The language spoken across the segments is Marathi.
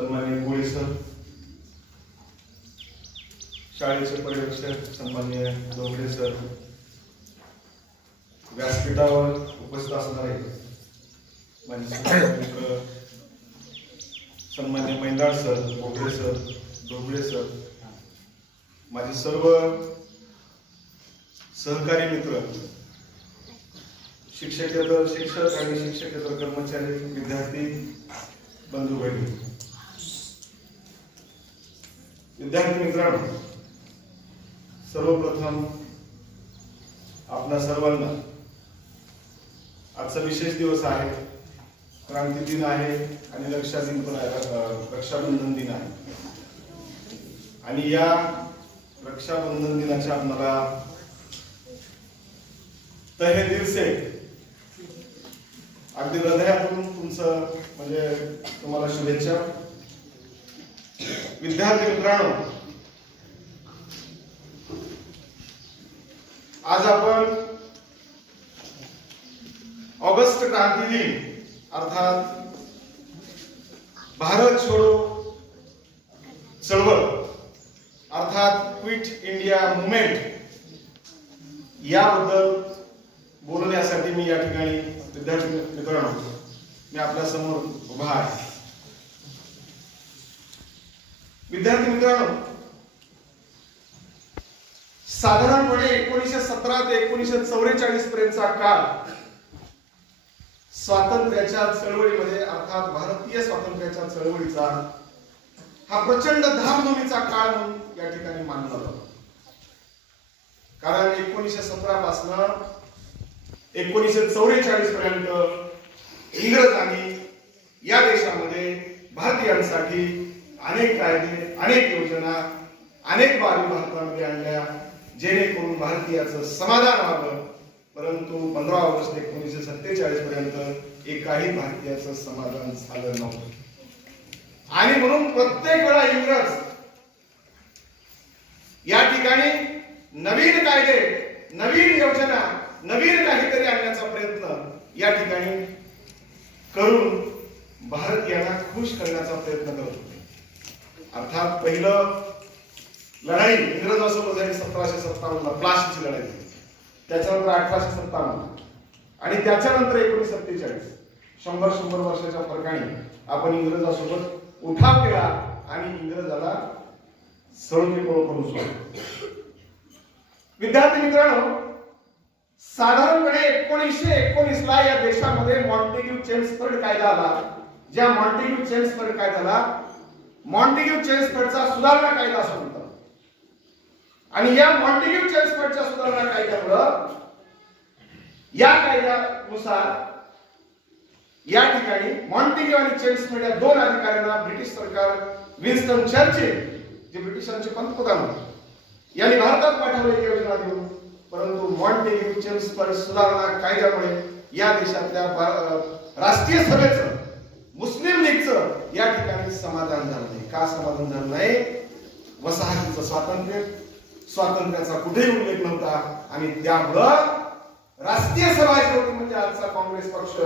सन्माननीय गोळे सर, शाळेचे पर्यवेक्षक सन्माननीय डोंगरे सर, व्यासपीठावर उपस्थित असणारे माझे सन्माननीय मैंदाळ सर, बोगरे सर, डोंगरे सर, माझे सर्व सहकारी मित्र, शिक्षक आणि शिक्षकेतर कर्मचारी, विद्यार्थी बंधू भगिनी, विद्यार्थी मित्रांनो, सर्वप्रथम आपणा सर्वांना आजचा विशेष दिवस आहे, क्रांती दिन आहे आणि रक्षाबंधन पण आहे, रक्षाबंधन दिन आहे. आणि या रक्षाबंधन दिनाच्या आम्हाला तहे दिल से अगदी हृदयातून तुमचं म्हणजे तुम्हाला शुभेच्छा. विद्यार्थी मित्रांनो, आज आपण ऑगस्ट क्रांती दिन अर्थात भारत छोडो चळवळ अर्थात क्विट इंडिया मुवमेंट याबद्दल बोलण्यासाठी मी या ठिकाणी विद्यार्थी मित्रांनो मी आपल्या समोर उभा आहे. विद्यार्थी मित्रांनो, साधारणपणे 1917 ते 1944 पर्यंतचा काळ स्वातंत्र्याच्या चळवळीमध्ये अर्थात भारतीय स्वातंत्र्याच्या चळवळीचा हा प्रचंड धामधुमीचा काळ म्हणून या ठिकाणी मानला जातो. कारण 1917 पासून 1944 पर्यंत इंग्रजांनी या देशामध्ये भारतीयांसाठी अनेक कायदे, अनेक योजना, अनेक बाबी भारतामध्ये आणल्या जेणेकरून भारतीयाचं समाधान व्हावं. परंतु 15 ऑगस्ट 1947 पर्यंत एकाही भारतीयाचं समाधान झालं नव्हतं. आणि म्हणून प्रत्येक वेळा इंग्रज या ठिकाणी नवीन कायदे, नवीन योजना, नवीन काहीतरी आणण्याचा प्रयत्न या ठिकाणी करून भारतीयांना खुश करण्याचा प्रयत्न करत होते. अर्थात पहिलं लढाई इंग्रजांसोबत झाली 1757 प्लासीची लढाई, त्याच्यानंतर 1857 आणि त्याच्यानंतर 1947 100 वर्षाच्या फरकाने आपण इंग्रजांसोबत उठाव केला आणि इंग्रजाला सळोपीपळ करून सोडलं. विद्यार्थी मित्रांनो, साधारणपणे 1919 ला या देशामध्ये मॉन्टेग्यू चेम्सफोर्ड कायदा आला. ज्या मॉन्टेग्यू चेम्सफोर्ड कायद्याला मॉन्टेग्यू चेम्सफोर्डचा सुधारणा कायदा असं म्हणतात. आणि या मॉन्टेग्यू चेम्सफोर्डच्या सुधारणा कायद्यामुळे या कायद्यानुसार या ठिकाणी मॉन्टेग्यू आणि चेम्सफोर्ड या दोन अधिकाऱ्यांना ब्रिटिश सरकार विन्स्टन चर्चिल जे ब्रिटिशांचे पंतप्रधान होते यांनी भारतात पाठवले योजना देऊन. परंतु मॉन्टेग्यू चेम्सफोर्ड सुधारणा कायद्यामुळे या देशातल्या राष्ट्रीय सभेचं, मुस्लिम लीगचं या ठिकाणी समाधान झालं नाही. का समाधान झालं नाही? वसाहतीचं स्वातंत्र्य, स्वातंत्र्याचा कुठेही उल्लेख नव्हता आणि त्यामुळं राष्ट्रीय सभा होती म्हणजे आजचा काँग्रेस पक्ष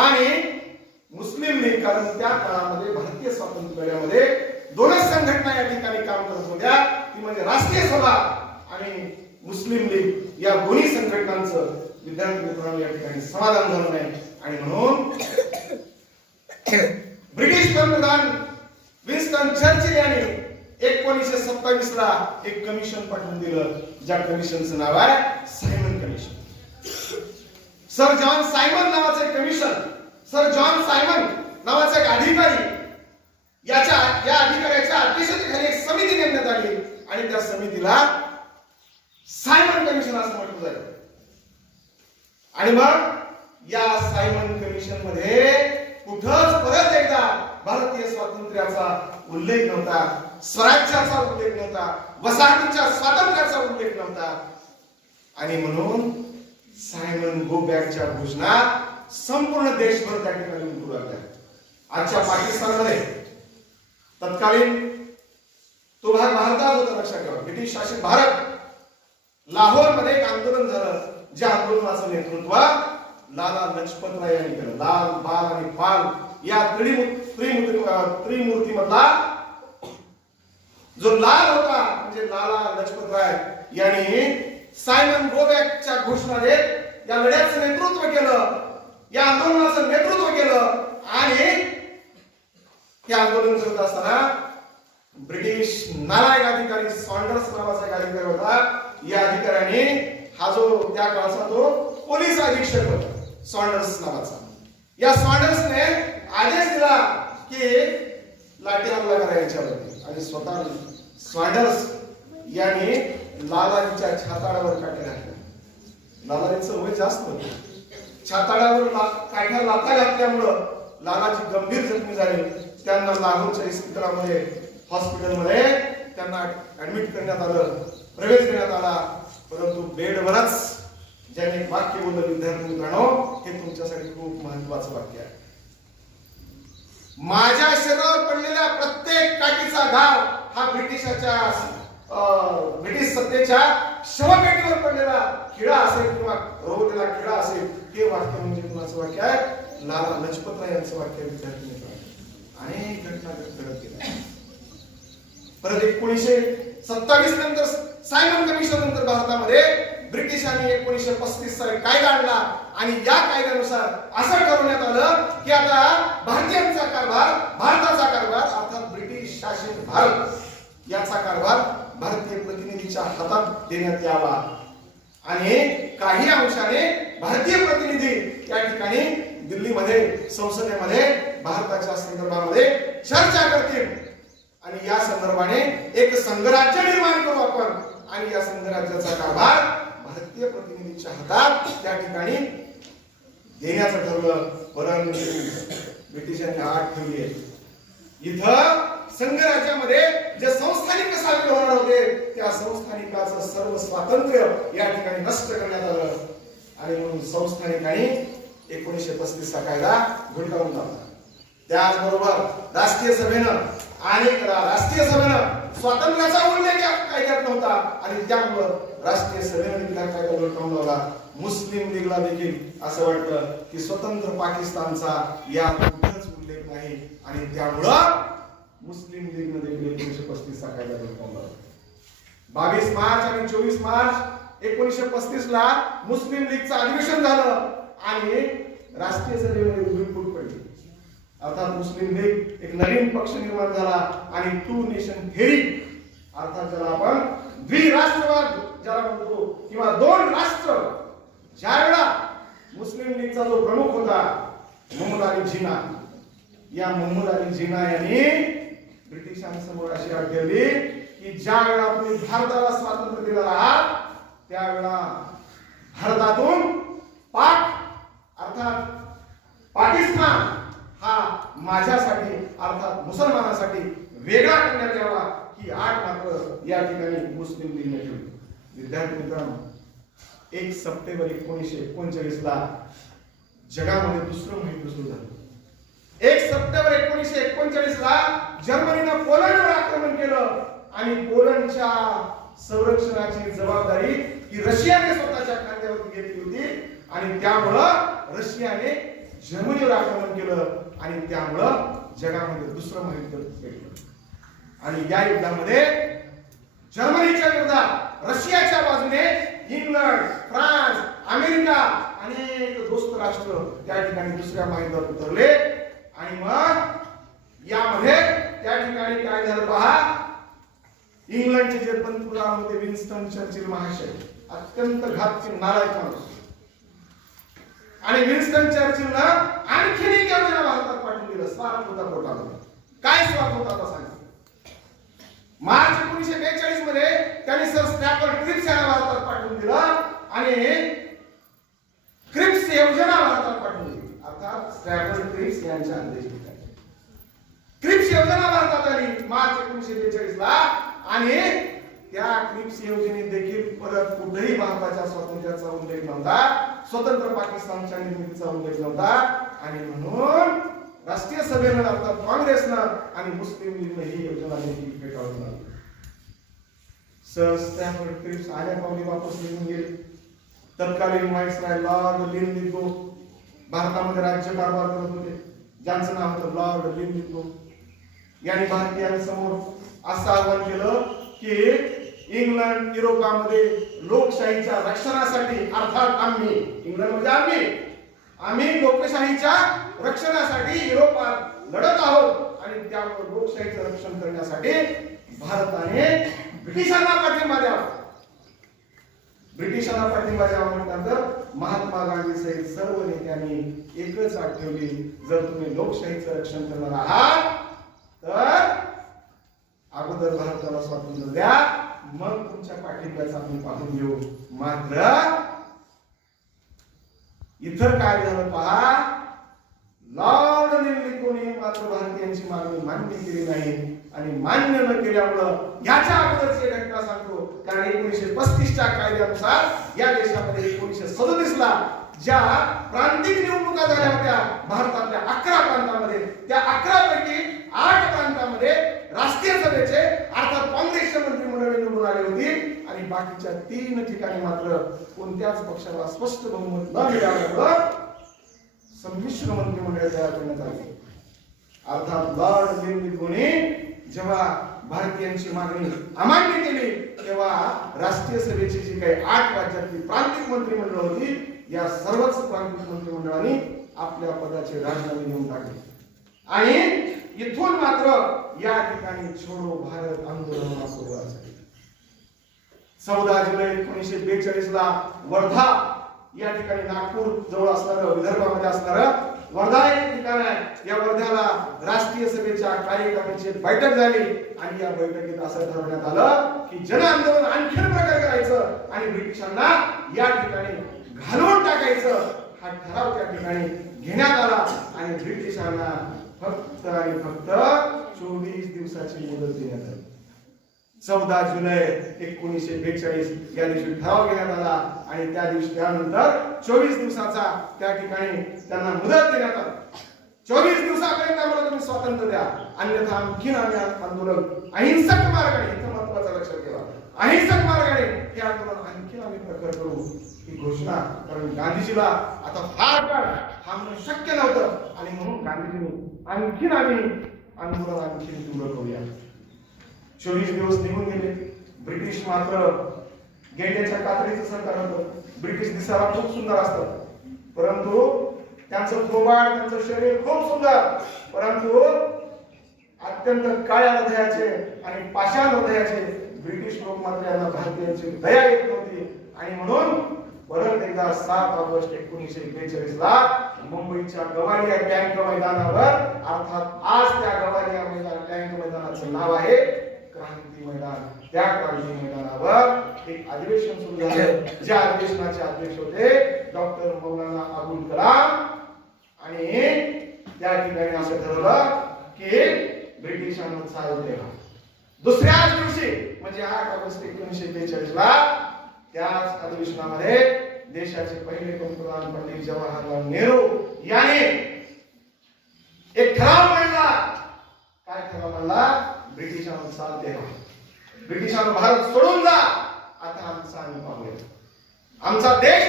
आणि मुस्लिम लीग. कारण त्या काळामध्ये भारतीय स्वातंत्र्य लढ्यामध्ये दोनच संघटना या ठिकाणी काम करत होत्या, ती म्हणजे राष्ट्रीय सभा आणि मुस्लिम लीग. या दोन्ही संघटनांचं विद्यार्थी मित्रांनो या ठिकाणी समाधान झालं नाही आणि म्हणून ब्रिटिश पंतप्रधान विन्स्टन चर्चिल यांनी 1927 ला एक कमिशन पाठवून दिलं, ज्या कमिशनचं नाव आहे Simon commission. Sir John Simon नावाचं एक कमिशन, सर जॉन सायमन नावाचा एक अधिकारी, या अधिकाऱ्याच्या अध्यक्षतेखाली एक समिती नेमण्यात आली आणि त्या समितीला सायमन कमिशन असं म्हटलं जाईल. आणि मग या सायमन कमिशन मध्ये कुठंच परत एकदा भारतीय स्वातंत्र्याचा उल्लेख नव्हता, स्वराज्याचा उल्लेख नव्हता, वसाहतीच्या स्वातंत्र्याचा उल्लेख नव्हता. आणि म्हणून सायमन गो बॅकच्या घोषणा संपूर्ण देशभर त्या ठिकाणी उमटू लागल्या. आजच्या पाकिस्तानमध्ये तत्कालीन तो भाग भारतात होता, लक्षात ठेवा, ब्रिटिश शासित भारत. लाहोर मध्ये एक आंदोलन झालं, ज्या आंदोलनाचं नेतृत्व लाला लजपत राय यांनी केलं. लाल, बाल आणि पाल या त्रिमूर्तीमधला जो लाल होता म्हणजे लाला लजपत राय यांनी सायमन गोबॅकच्या घोषणा देत या लढ्याचं नेतृत्व केलं, या आंदोलनाचं नेतृत्व केलं आणि हे आंदोलन करत असताना ब्रिटिश नालायक अधिकारी सॉन्डर्स नावाचा एक अधिकारी होता. या अधिकाऱ्याने हा जो त्या काळचा तो पोलीस अधीक्षक होता सॉन्डर्स नावाचा. या सॉन्डर्सने आदेश दिला की लाठी हल्ला करा यांच्यावरती आणि स्वतः सॉन्डर्स यांनी लालांच्या छाताडावर काठ्या घातल्या. लालांचं वय जास्त होतं. छाताडावर काठ्या लाथा घातल्यामुळं लालाची गंभीर जखमी झाली. त्यांना लाहोरच्या इस्पितळामध्ये हॉस्पिटलमध्ये त्यांना ऍडमिट करण्यात आलं, प्रवेश देण्यात आला. परंतु बेडवरच ज्याने एक वाक्य बोललं विद्यार्थी मित्रांनो, हे तुमच्यासाठी खूप महत्वाचं वाक्य आहे. माझ्या शरीरावर पडलेल्या प्रत्येक काठीचा घाव हा ब्रिटिश सत्तेच्या शवपेटीवर पडलेला खिळा असेल किंवा रोवलेला खिळा असेल. हे वाक्य म्हणजे कुणाचं वाक्य आहे? लाला लजपत राय यांचं वाक्य. विद्यार्थी मित्रांनो, अनेक घटना घडत गेल्या. परत 1927 नंतर सायमन कमिशन नंतर भारतामध्ये ब्रिटिशांनी 1935 साली कायदा आणला आणि या कायद्यानुसार असं ठरवण्यात आलं की आता भारतीयांचा कारभार, भारताचा कारभार अर्थात ब्रिटिश शासित भारत याचा कारभार भारतीय प्रतिनिधीच्या हातात देण्यात यावा आणि काही अंशाने भारतीय प्रतिनिधी या ठिकाणी दिल्लीमध्ये संसदेमध्ये भारताच्या संदर्भामध्ये चर्चा करतील आणि या संदर्भाने एक संघराज्य निर्माण करू आपण आणि या संघराज्याचा कारभार भारतीय प्रतिनिधीच्या हातात त्या ठिकाणी देण्याचं ठरवलं. परंतु ब्रिटिशांनी आठ ठेवली आहे. इथं संघराज्यामध्ये जे संस्थानिक सामील होणार होते त्या संस्थानिकाचं सर्व स्वातंत्र्य या ठिकाणी नष्ट करण्यात आलं आणि म्हणून संस्थानिकांनी 1935 चा कायदा झुलकावून लावला. त्याचबरोबर राष्ट्रीय सभेनं स्वातंत्र्याचा उल्लेख या कायद्यात नव्हता आणि त्यामुळं राष्ट्रीय सभेने देखील कायदा झुलकावून लावला. मुस्लिम लीगला देखील असं वाटतं की स्वतंत्र पाकिस्तानचा या कुठेच उल्लेख नाही आणि त्यामुळं मुस्लिम लीगने देखील 1935 चा कायदा झुलकावून लावला. 22 मार्च आणि 24 मार्च 1935 ला मुस्लिम लीगचं अधिवेशन झालं आणि राष्ट्रीय सभेमध्ये उभी फूट पडली. अर्थात मुस्लिम लीग एक नवीन पक्ष निर्माण झाला आणि टू नेशन थेरी अर्थात ज्याला आपण द्विराष्ट्रवाद ज्याला म्हणतो किंवा दोन राष्ट्र, ज्यावेळा मुस्लिम लीगचा जो प्रमुख होता मोहम्मद अली जिना, या मोहम्मद अली जिना यांनी ब्रिटिशांसमोर अशी अट ठेवली की ज्या वेळा तुम्ही भारताला स्वातंत्र्य दिलं आहात त्यावेळा भारतातून पाक अर्थात पाकिस्तान हा माझ्यासाठी अर्थात मुसलमानांसाठी वेगळा करण्यात यावा ही आठ मात्र या ठिकाणी मुस्लिम लीगने ठेवली. विद्यार्थी मित्रांनो, 1 सप्टेंबर 1939 ला जगामध्ये दुसरं महायुद्ध सुरू झालं. 1 सप्टेंबर 1939 ला जर्मनीनं पोलंडवर आक्रमण केलं आणि पोलंडच्या संरक्षणाची जबाबदारी ही रशियाने स्वतःच्या खांद्यावरती घेतली होती आणि त्यामुळं रशियाने जर्मनीवर आक्रमण केलं आणि त्यामुळं जगामध्ये दुसरं महायुद्ध पेटलं. आणि या युद्धामध्ये जर्मनीच्या विरोधात रशियाच्या बाजूने इंग्लंड, फ्रान्स, अमेरिका अनेक दोस्त राष्ट्र त्या ठिकाणी दुसऱ्या महायुद्धात उतरले आणि मग यामध्ये त्या ठिकाणी काय झालं पहा. इंग्लंडचे जे पंतप्रधान होते विन्स्टन चर्चिल महाशय, अत्यंत घातकी नालायक माणूस, आणि विन्स्टन चर्चिलनं आणखी एक योजना भारतात पाठवून दिलं. स्वार्थ होता पोटामध्ये. काय स्वार्थ होता आता सांगा. मार्च 1942 मध्ये त्यांनी सर स्टॅफर्ड क्रिप्स यांना भारतात पाठवून दिलं आणि क्रिप्स योजना भारतात पाठवून दिली. अर्थात स्टॅफर्ड क्रिप्स यांच्या अध्यक्षतेखाली क्रिप्स योजना भारतात आली मार्च 1942 ला आणि त्या क्रिप्स योजनेत देखील परत कुठेही भारताच्या स्वातंत्र्याचा उल्लेख नव्हता, स्वतंत्र पाकिस्तानच्या निर्मितीचा उल्लेख नव्हता आणि म्हणून राष्ट्रीय सभेनं अर्थात काँग्रेसनं आणि मुस्लिम लीगनं ही योजना देखील फेटाळून लावली. सर स्टॅफर्ड क्रिप्स आल्या पावली वापस निघून गेले. तत्कालीन व्हाईसरॉय लॉर्ड लिनलिथगो भारतामध्ये राज्यकारभार करत होते. ज्यांचं नाव होतं लॉर्ड लिंलिथगो, यांनी भारतीयांसमोर असं आवाहन केलं की इंग्लंड युरोपामध्ये लोकशाहीच्या रक्षणासाठी, अर्थात आम्ही, इंग्लंड म्हणजे आम्ही लोकशाहीच्या रक्षणासाठी युरोपात लढत आहोत आणि त्यामुळे लोकशाहीचं रक्षण करण्यासाठी भारताने ब्रिटिशांना पाठिंबा द्यावा. ब्रिटिशांना पाठिंबा द्यावा म्हटल्यानंतर महात्मा गांधी सहित सर्व नेत्यांनी एकच अट ठेवली, जर तुम्ही लोकशाहीचं रक्षण करणार आहात तर अगोदर भारताला स्वातंत्र्य द्या, मग तुमच्या पाठिंब्याचा आम्ही पाहून घेऊ. मात्र इतर काय झालं पहा, लॉर्ड लिंलिथगोने मात्र भारतीयांची मागणी मान्य केली नाही आणि मान्य न केल्यामुळं याच्या अगोदरची घटना सांगतो. कारण 1935च्या कायद्यानुसार या देशामध्ये 1937 ला ज्या प्रांतिक निवडणुका झाल्या होत्या भारतातल्या 11 प्रांतांमध्ये, त्या 11 पैकी 8 प्रांतांमध्ये राष्ट्रीय सभेचे अर्थात काँग्रेसचे मंत्रिमंडळ निवडून आले होते आणि बाकीच्या 3 ठिकाणी मात्र कोणत्याच पक्षाला स्पष्ट बहुमत न मिळाल्यामुळं संमिश्र मंत्रिमंडळ तयार करण्यात आले. अर्थात लॉर्ड लिंलिथगोने जेव्हा भारतीयांची मागणी अमान्य केली तेव्हा राष्ट्रीय सभेची जी काही 8 राज्यातली प्रांतिक मंत्रिमंडळ होती, या सर्वच प्रांतिक मंत्रिमंडळांनी आपल्या पदाचे राजीनामे देऊन टाकले आणि इथून मात्र या ठिकाणी छोडो भारत आंदोलनाला सुरुवात झाली. 14 जुलै 1942 ला वर्धा या ठिकाणी, नागपूर जवळ असणारं, विदर्भामध्ये असणारं वर्धा एक ठिकाण आहे. या वर्ध्याला राष्ट्रीय सभेच्या कार्यकारिणीची बैठक झाली आणि या बैठकीत असं ठरवण्यात आलं की जन आंदोलन आणखीन प्रकार करायचं आणि ब्रिटिशांना या ठिकाणी घालवून टाकायचं. हा ठराव त्या ठिकाणी घेण्यात आला आणि ब्रिटिशांना फक्त आणि फक्त 24 दिवसाची मुदत देण्यात आली. 14 जुलै 1942 या दिवशी ठराव घेण्यात आला आणि त्या दिवशी त्यानंतर 24 दिवसाचा त्या ठिकाणी त्यांना मुदत देण्यात आली. 24 दिवसापर्यंत आम्हाला तुम्ही स्वातंत्र्य द्या, अन्यथा आणखीन आम्ही आंदोलन अहिंसक मार्गाने, इथं महत्वाचं लक्षात ठेवा, अहिंसक मार्गाने हे आंदोलन आणखीन आम्ही प्रखर करू ही घोषणा. कारण गांधीजीला आता फार काळ थांबणं शक्य नव्हतं आणि म्हणून गांधीजींनी आणखीन आम्ही आंदोलन आणखीन तीव्र करूया. 24 दिवस निघून गेले. ब्रिटिश मात्र गेंड्याच्या कातडीचं सरकार होतं. ब्रिटिश दिसायला खूप सुंदर असतात, परंतु त्यांचं थोबाड, त्यांचं शरीर खूप सुंदर, परंतु अत्यंत काळ्या हृदयाचे आणि पाषाण हृदयाचे ब्रिटिश लोक मात्र यांना भारतीयांची दया येत नव्हती आणि म्हणून परत एकदा 7 ऑगस्ट 1942 ला मुंबईच्या गवालिया टँक मैदानावर, अर्थात आज त्या गवालिया टँक मैदानाचं नाव आहे क्रांती मैदान, त्या क्रांती मैदानावर एक अधिवेशन सुरू झालं. ज्या अधिवेशनाचे अध्यक्ष होते डॉक्टर मौलाना अबुल कलाम आणि त्या ठिकाणी असं ठरवलं की ब्रिटिशांना चाल द्यावा. दुसऱ्याच दिवशी म्हणजे 8 ऑगस्ट 1942 ला त्याच अधिवेशनामध्ये देशाचे पहिले पंतप्रधान पंडित जवाहरलाल नेहरू यांनी एक ठराव मांडला. काय ठराव मांडला? ब्रिटिशांना साथ द्यावा, ब्रिटिशांना भारत सोडून जा, आता आमचा आम्ही पाहूया, आमचा देश,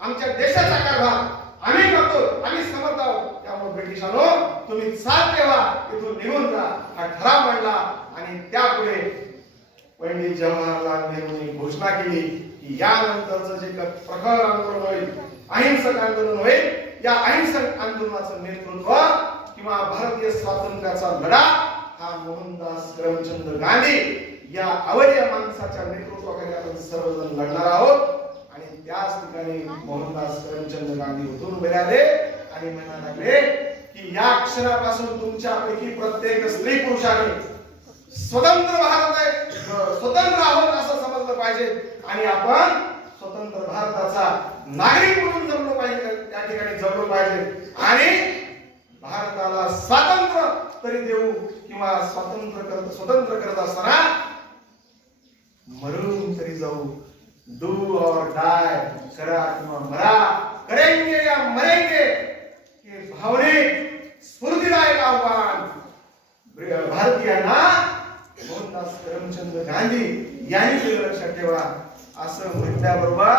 आमच्या देशाचा कारभार आम्ही करतो, आम्ही समर्थ आहोत, त्यामुळे ब्रिटिशांनो तुम्ही साथ द्यावा, इथून निघून जा, हा ठराव मांडला. आणि त्यापुढे पंडित जवाहरलाल नेहरूंनी घोषणा केली की यानंतरचं जे प्रखर आंदोलन होईल, अहिंसक आंदोलन होईल, या अहिंसक आंदोलनाचं नेतृत्व किंवा भारतीय स्वातंत्र्याचा लढा हा मोहनदास करमचंद गांधी या अवलिया माणसाच्या नेतृत्वाखाली आपण सर्वजण लढणार आहोत. आणि त्याच ठिकाणी मोहनदास करमचंद गांधी उठून उभे राहिले आणि म्हणायला लागले की या क्षणापासून तुमच्यापैकी प्रत्येक स्त्री पुरुषाने स्वतंत्र भारत आहे, स्वतंत्र आहोत असं समजलं पाहिजे आणि आपण स्वतंत्र भारताचा नागरिक म्हणून जगलो पाहिजे, त्या ठिकाणी जगलो पाहिजे आणि भारताला स्वातंत्र्य तरी देऊ किंवा स्वतंत्र करत असताना मरून तरी जाऊ, डू और डाय, करा किंवा मरा, करेंगे या मरेंगे, हे भावनिक स्फूर्तिदायक आव्हान भारतीयांना मोहनदास करमचंद गांधी यांनी केलं. लक्षात ठेवा, असं म्हटल्याबरोबर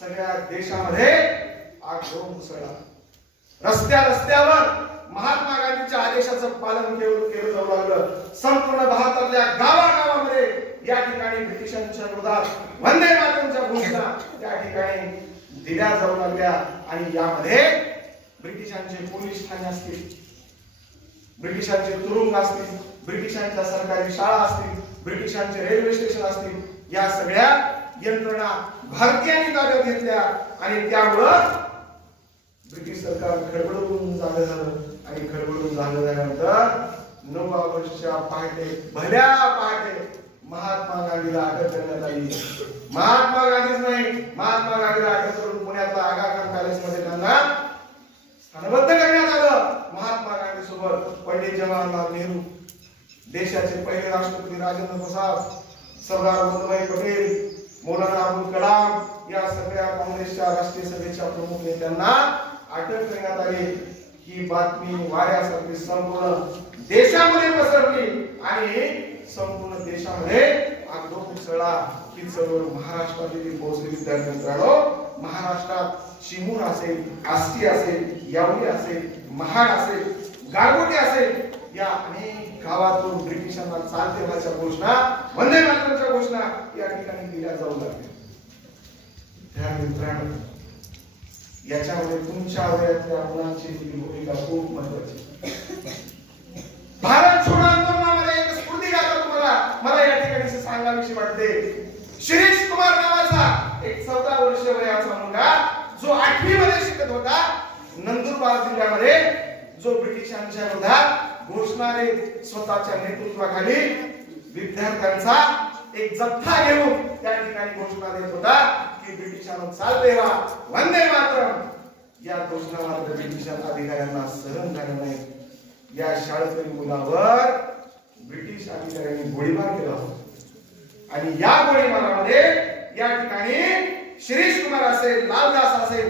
सगळ्या देशामध्ये आक्रोश उसळला. रस्त्यावर महात्मा गांधीच्या आदेशाचं पालन केलं जाऊ लागलं. संपूर्ण भारतातल्या गावागावामध्ये या ठिकाणी ब्रिटिशांच्या विरोधात वंदे मातरमच्या घोषणा त्या ठिकाणी दिल्या जाऊ लागल्या. आणि यामध्ये ब्रिटिशांचे पोलीस ठाणे असतील, ब्रिटिशांचे तुरुंग असतील, ब्रिटिशांच्या सरकारी शाळा असतील, ब्रिटिशांचे रेल्वे स्टेशन असतील, या सगळ्या यंत्रणा भारतीयांनी ताब्यात घेतल्या. आणि त्यामुळं ब्रिटिश सरकार खडबडून झालं. आणि खडबडून झाल्यानंतर 9 ऑगस्टच्या पहाटे, भल्या पहाटे महात्मा गांधीला अटक करण्यात आली. महात्मा गांधीच नाही, महात्मा गांधीला अटक करून पुण्यातल्या आगा खान पॅलेसमध्ये त्यांना स्थानबद्ध करण्यात आलं. महात्मा गांधी सोबत पंडित जवाहरलाल नेहरू, देशाचे पहिले राष्ट्रपती राजेंद्र प्रसाद, सरदार वल्लभभाई पटेल, मौलाना अबुल कलाम या सगळ्या काँग्रेसच्या राष्ट्रीय सभेच्या प्रमुख नेत्यांना अटक करण्यात आली. ही बातमी वाऱ्यासारखी संपूर्ण देशामध्ये पसरली आणि संपूर्ण देशामध्ये आक्रोश उसळला. ही चळवळ महाराष्ट्रातील पोहोचली. विद्यार्थी मित्रांनो, महाराष्ट्रात चिमूर असेल, आष्टी असेल, यावली असेल, महाड असेल, गारगोटी असेल, या अनेक गावातून ब्रिटिशांना चालते व्हायच्या घोषणा, वंदे मातरमच्या घोषणा या ठिकाणी दिल्या जाऊ लागल्या. त्या मित्रांनो, याच्यामध्ये तुमच्या वयातल्या मुलांची भूमिका खूप महत्वाची. भारत छोडो आंदोलनामध्ये एक स्फूर्तिगाथा तुम्हाला मला या ठिकाणी सांगावीशी वाटते. शिरीष कुमार नावाचा एक 14 वर्ष वयाचा मुलगा जो 8वी मध्ये शिकत होता, नंदुरबार जिल्ह्यामध्ये, जो ब्रिटिशांच्या विरोधात घोषणा देत स्वतःच्या नेतृत्वाखाली विद्यार्थ्यांचा एक जथ्था घेऊन त्या ठिकाणी घोषणा देत होता की ब्रिटिशांना चालते व्हा, वंदे मातरम. या घोषणा मात्र ब्रिटिशांच्या अधिकाऱ्यांना सहन झाले नाही. या शाळकरी मुलावर ब्रिटिश अधिकाऱ्यांनी गोळीबार केला होता. आणि या गोळीबारामध्ये या ठिकाणी शिरीष कुमार असेल, लालदास असेल,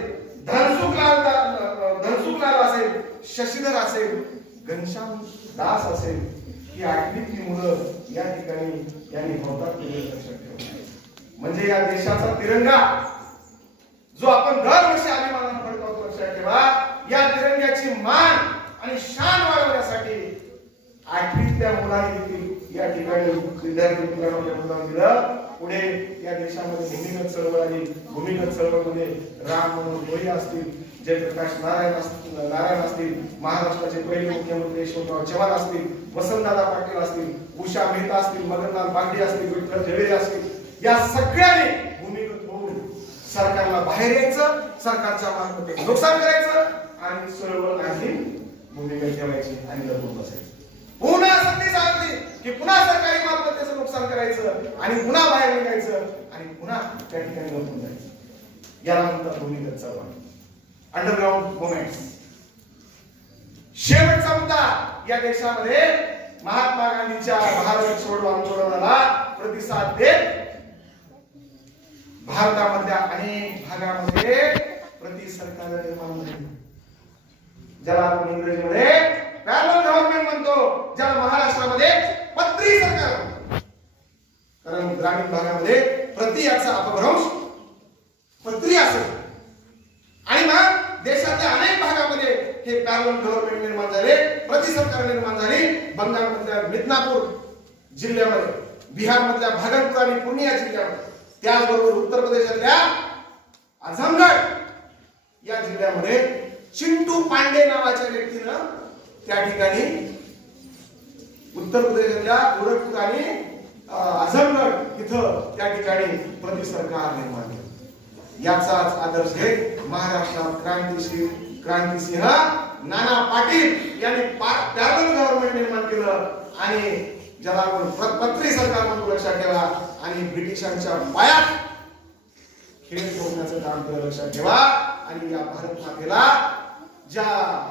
धनसुखलाल असेल, शशीधर असेल, घनश्याम दास असेल, ही 8वीतली मुलं या ठिकाणी यांनी होतात केले. लक्षात ठेवा. म्हणजे या देशाचा तिरंगा जो आपण दरवर्षी अभिमानाने फडकावतो, लक्षात ठेवा, या तिरंग्याची मान आणि शान वाढवण्यासाठी 8वीतल्या मुलांनी देखील या ठिकाणी विद्यार्थी मित्रांना योगदान दिलं. पुढे या देशामध्ये भूमिगत चळवळ आली. भूमिगत चळवळीमध्ये राम मनोहर लोहिया असतील, जयप्रकाश नारायण असतील, महाराष्ट्राचे पहिले मुख्यमंत्री यशवंतराव चव्हाण असतील, वसंतदादा पाटील असतील, उषा मेहता असतील, मदनलाल बागडी असतील, विठ्ठल झवेरी असतील, या सगळ्यांनी भूमिगत होऊन सरकारला बाहेर यायचं, सरकारच्या मालमत्तेचं नुकसान करायचं आणि चळवळ आणखी भूमिगत ठेवायची आणि लढवत बसायचं. पुन्हा संधी साधली की पुन्हा सरकारी मालमत्तेचं नुकसान करायचं आणि पुन्हा बाहेर निघायचं आणि पुन्हा त्या ठिकाणी लपून जायचं. याला म्हणतात भूमिगत चळवळ, अंडरग्राउंड मुवमेंट्स. शेवटचा मुद्दा या देशामध्ये महात्मा गांधींच्या भारत छोडो आंदोलनाला प्रतिसाद देत भारतामधल्या अनेक भागामध्ये सरकार निर्माण झाली, ज्याला आपण इंग्रजीमध्ये पॅरलल गव्हर्नमेंट म्हणतो, ज्याला महाराष्ट्रामध्ये पत्री सरकार म्हणतो. कारण ग्रामीण भागामध्ये प्रति याचा अपभ्रंश पत्री असेल आणि मग देशाच्या अनेक भागामध्ये हे पॅरलल गव्हर्नमेंट निर्माण झाले, प्रति सरकार निर्माण झाली. बंगालमधल्या मिदनापूर जिल्ह्यामध्ये, बिहारमधल्या भागलपूर आणि पूर्णिया जिल्ह्यामध्ये, त्याचबरोबर उत्तर प्रदेशातल्या आझमगड या जिल्ह्यामध्ये चिंटू पांडे नावाच्या व्यक्तीनं त्या ठिकाणी उत्तर प्रदेशातल्या गोरखपूर आणि आझमगड इथं त्या ठिकाणी प्रति सरकार निर्माण केलं. याचाच आदर्श घेत महाराष्ट्रात क्रांतिसिंह नाना पाटील यांनी पॅरलल गव्हर्नमेंट निर्माण केलं आणि ज्याला आपण पत्री सरकार म्हणतो, लक्षात ठेवा. आणि ब्रिटिशांच्या पायात खेळ ठोकण्याचं काम केलं, लक्षात ठेवा. आणि या भारत मातेला ज्या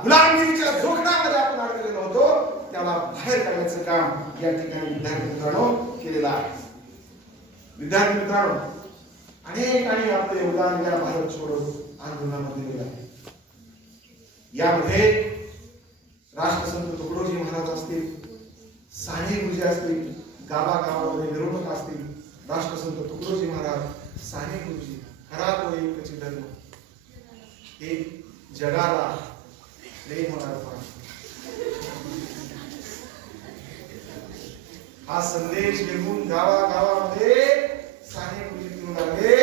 गुलामगिरीच्या जोखडामध्ये आपण अडकलेलो होतो त्याला बाहेर काढण्याचं काम या ठिकाणी विद्यार्थी मित्रांनो केलेलं आहे. विद्यार्थी मित्रांनो, अनेकांनी आपले योगदान या भारत छोडो आंदोलनामध्ये दिलं आहे. यामध्ये राष्ट्रसंत तुकडोजी महाराज असतील, साने गुरुजी असतील, गावागावामध्ये मिरवणूक असतील, राष्ट्रसंत तुकडोजी महाराज, साने गुरुजी, खरा तो एकच धर्म, हे जगाला प्रेम अर्पण हा संदेश घेऊन गावागावामध्ये साने गुरुजी फिरून आले.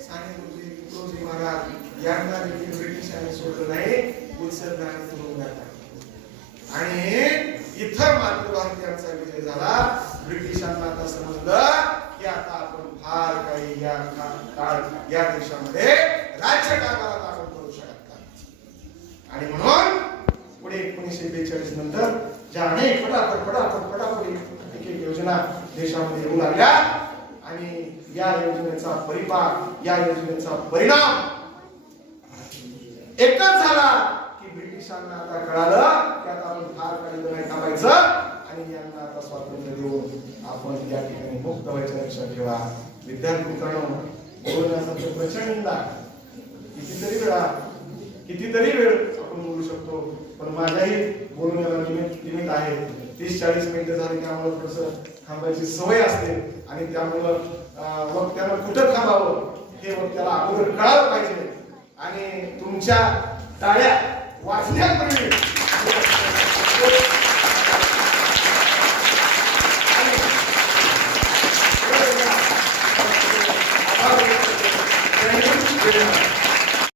साने गुरुजी तुकडोजी महाराज यांना देखील ब्रिटिशांनी सोडलं नाही, उत्सर्गाने तुरुंगात टाकलं. आणि इथं मात्र भारतीयांचा विजय झाला. ब्रिटिशांना आता समजलं की आता आपण फार काही या देशामध्ये राज्यकारभारात आपण करू शकत नाही. आणि म्हणून पुढे 1942 नंतर ज्या अनेक फटाफट एक योजना देशामध्ये येऊ लागल्या आणि या योजनेचा परिपाक, या योजनेचा परिणाम एकच झाला की ब्रिटिशांना आता कळालं की आता आपण फार काही नाही थांबायचं आणि यांना आता स्वातंत्र्य देऊन आपण या ठिकाणी मुक्त व्हायचं. लक्षात ठेवा विद्यार्थी मित्रांनो, बोलण्यासाठी प्रचंड कितीतरी वेळ आपण बोलू शकतो, पण माझ्याही बोलण्याला लिमिट आहे. 30-40 मिनिटं झाली की आम्हाला थोडंसं थांबायची सवय असते आणि त्यामुळं वक्त्यानं कुठं थांबावं हे वक्त्याला अगोदर कळायला पाहिजे. आणि तुमच्या टाळ्या वाजण्यापूर्वी